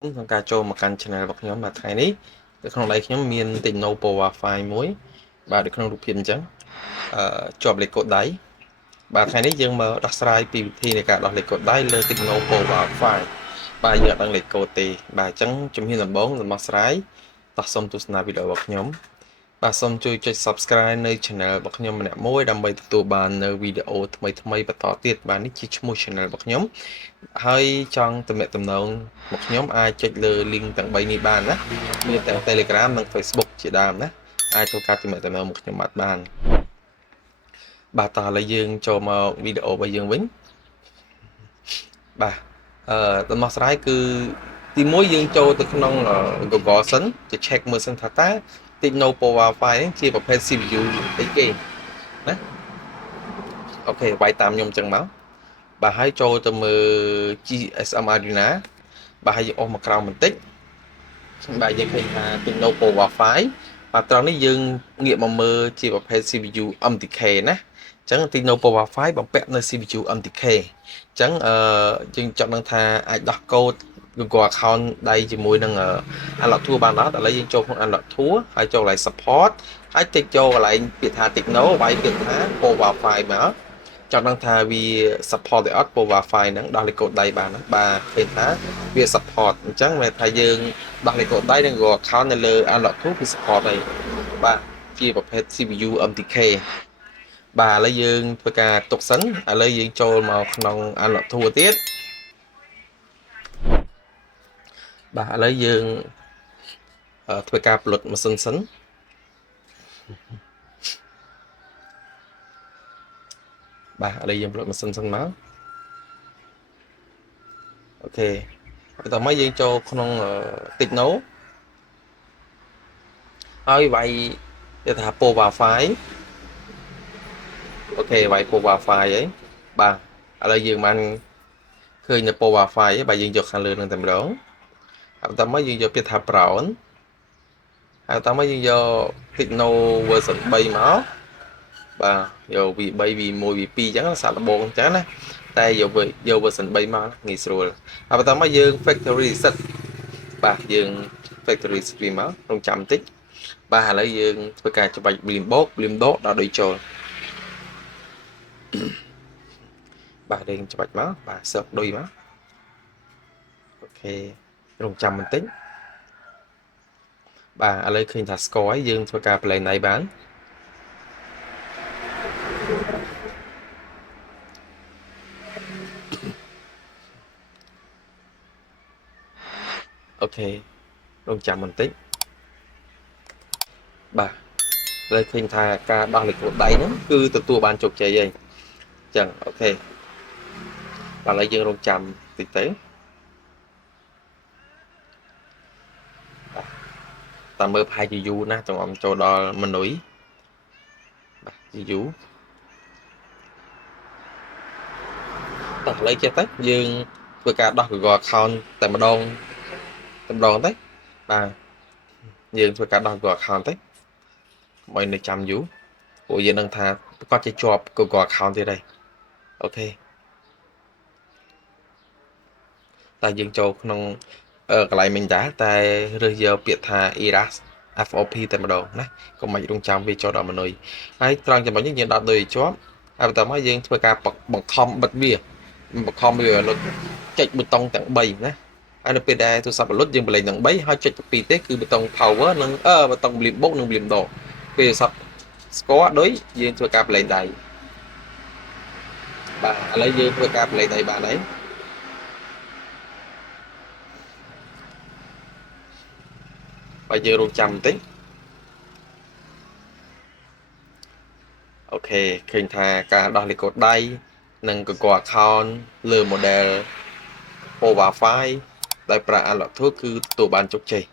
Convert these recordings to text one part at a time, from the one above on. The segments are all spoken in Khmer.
ក្នុងការចូលមកកាន់ channel របស់ខ្ញុំបាទថ្ងៃនេះនៅក្នុងដៃខ្ញុំមាន Technopo Wi-Fi មួយបាទនៅក្នុងរូបភាពអញ្ចឹងជាប់លេខកូដដៃបាទថ្ងៃនេះយើងមកដោះស្រាយពីវិធីនៃការដោះលេខកូដដៃលើ Technopo Wi-Fi បាទយើងអត់ដឹងលេខកូដទេបាទអញ្ចឹងជំហានដំបូងដំណោះស្រាយតោះសូមទស្សនាវីដេអូរបស់ខ្ញុំបាទសូមជួយចុច Subscribe នៅ Channel របស់ខ្ញុំម្នាក់មួយដើម្បីទទួលបាននៅវីដេអូថ្មីៗបន្តទៀតបាទនេះជាឈ្មោះ Channel របស់ខ្ញុំហើយចង់ទំនាក់ទំនងមកខ្ញុំអាចចុចលើ link ទាំង3នេះបានណាមានទាំង Telegram និង Facebook ជាដើមណាអាចចូលការទំនាក់ទំនងមកខ្ញុំបានបាទតោះឥឡូវយើងចូលមកវីដេអូរបស់យើងវិញបាទដំណោះស្រាយគឺទី1យើងចូលទៅក្នុង Google សិនទៅ check មើលសិនថាតើ Technopo Wi-Fi នេះជាប្រភេទ CPU អីគេណាអូខេវាយតាមខ្ញុំចឹងមកបាទហើយចូលទៅមើល GSM Arena បាទហើយយើងអស់មកក្រោមបន្តិចបាទយើងឃើញថា Technopo Wi-Fi បាទត្រង់នេះយើងងាកមកមើលជាប្រភេទ CPU MTK ណាអញ្ចឹង Technopo Wi-Fi បំពាក់នៅ CPU MTK អញ្ចឹងយើងចង់ដឹងថាអាចដោះកូដ Google account ដៃជាមួយនឹង Unlock Tour បានដល់ឥឡូវយើងចូលក្នុង Unlock Tour ហើយចូលកន្លែង support ហើយចុចចូលកន្លែងពាក្យថា Techno វាយពាក្យថា Po Wi-Fi មកចង់ដឹងថាវា support ទេអត់ Po Wi-Fi ហ្នឹងដោះលេខកូដដៃបានណាបាទឃើញថាវា support អញ្ចឹងមានថាយើងដោះលេខកូដដៃនិង Google account នៅលើ Unlock Tour គឺ support ហើយបាទជាប្រភេទ CPU MTK បាទឥឡូវយើងធ្វើការទុកសិនឥឡូវយើងចូលមកក្នុង Unlock Tour ទៀតបាទឥឡូវយើងធ្វើការផ្លុតម៉ាស៊ីនសិនបាទឥឡូវយើងផ្លុតម៉ាស៊ីនសិនមកអូខេបន្តមកយើងចូលក្នុង Techno ហើយវាយគេថា Po Wi-Fi អូខេវាយ Po Wi-Fi ហើយបាទឥឡូវយើងបានឃើញនៅ Po Wi-Fi ហើយបាទយើងយកខាងលើនឹងតែម្ដងហើយបន្តមកយើងយកពាក្យថា Brown ហើយបន្តមកយើងយក Techno version 3មកបាទយក V3 V1 V2 អញ្ចឹងសាកល្បងអញ្ចឹងណាតែយក version 3មកងាយស្រួលហើយបន្តមកយើង factory reset បាទយើង factory reset មករងចាំបន្តិចបាទឥឡូវយើងធ្វើការច្បាច់ Blim បូក Blim ដកដល់ដូចចូលបាទយើងច្បាច់មកបាទសើបដូចមកអូខេរងចាំបន្តិចបាទឥឡូវឃើញថា score ហើយយើងធ្វើការ play ណៃបានអូខេរងចាំបន្តិចបាទឥឡូវឃើញថាការដោះលេខកូដដៃហ្នឹងគឺទទួលបានជោគជ័យហើយអញ្ចឹងអូខេបាទឥឡូវយើងរងចាំតិចទៅតាមមើលប្រហែលជាយូរណាស់ចង្អុំចូលដល់មនុយបាទយូរតោះឥឡូវចេះទៅយើងធ្វើការដោះ Google account តែម្ដងទៅបាទយើងធ្វើការដោះ Google account ទៅកុំឲ្យនៅចាំយូរព្រោះយើងនឹងថាប្រកាសជាជាប់ Google account ទៀតហើយអូខេតែយើងចូលក្នុងកន្លែងមិញដែរតែរើសយកពាក្យថា Eras FOP តែម្ដងណាកុំមិនរងចាំវាចូលដល់មនុយហើយត្រង់ចំណុចនេះយើងដោតដូចជាប់ហើយបន្តមកយើងធ្វើការបង្ខំបិទវាបង្ខំវាលុតចុចប៊ូតុងទាំង3ណាហើយនៅពេលដែលទូរស័ព្ទលុតយើងបលេងទាំង3ហើយចុចទី2ទេគឺប៊ូតុង power និងប៊ូតុង blip បូកនិង blip ដកពេលទូរស័ព្ទស្គាល់ដូចយើងធ្វើការបលេងដៃបាទឥឡូវយើងធ្វើការបលេងដៃបានហើយបាទយើងរងចាំបន្តិចអូខេឃើញថាការដោះលេខកូដដៃនិង Google account លើ model Po Wi-Fi ដោយប្រើ Unlock Tour គឺទទួលបានជោគជ័យ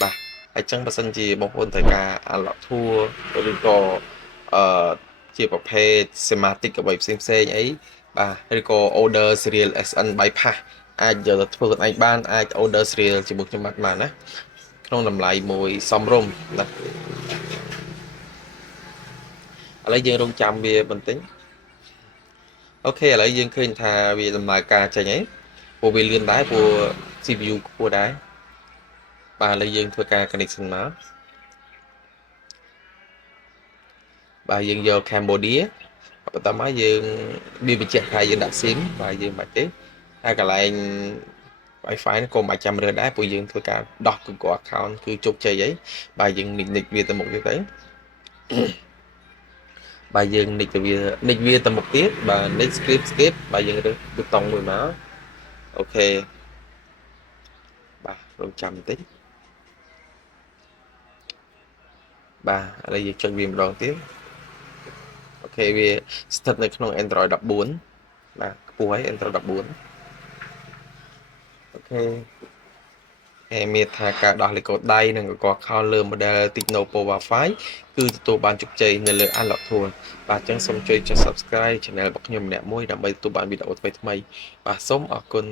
បាទហើយចឹងបើសិនជាបងប្អូនត្រូវការ Unlock Tour ឬក៏ជាប្រភេទ semantic អ្វីផ្សេងអីបាទឬក៏ order serial SN bypass អាចយកទៅធ្វើខ្លួនឯងបានអាច order serial ជាមួយខ្ញុំបានណាក្នុងតម្លៃមួយសមរម្យណាឥឡូវយើងរងចាំវាបន្តិចអូខេឥឡូវយើងឃើញថាវាដំណើរការចេញហើយព្រោះវាលឿនដែរព្រោះ CPU ខ្ពស់ដែរ បាទឥឡូវយើងធ្វើការ connection មកបាទយើងយក Cambodia បន្តមកយើងវាបញ្ជាក់ថាយើងដាក់ SIM បាទយើងមិនទេហើយកន្លែង Wi-Fi នេះក៏មិនបាច់ចាំរើសដែរព្រោះយើងធ្វើការដោះ Google account គឺជោគជ័យហើយបាទយើងនិចវាទៅមុខទៀតទៅបាទយើងនិចវាទៅមុខទៀតបាទ next skip បាទយើងរើសប៊ូតុងមួយមកអូខេបាទរងចាំបន្តិចបាទឥឡូវយើងចុចវាម្ដងទៀតអូខេវាស្ថិតនៅក្នុង Android 14បាទខ្ពស់ហើយ Android 14អូខេមានថាការដោះលេខកូដដៃនិងកកខោលើ model Tecno Pova 5គឺទទួលបានជោគជ័យនៅលើ Unlock Tool បាទអញ្ចឹងសូមជួយចុច Subscribe Channel របស់ខ្ញុំម្នាក់មួយដើម្បីទទួលបានវីដេអូថ្មីៗបាទសូមអរគុណ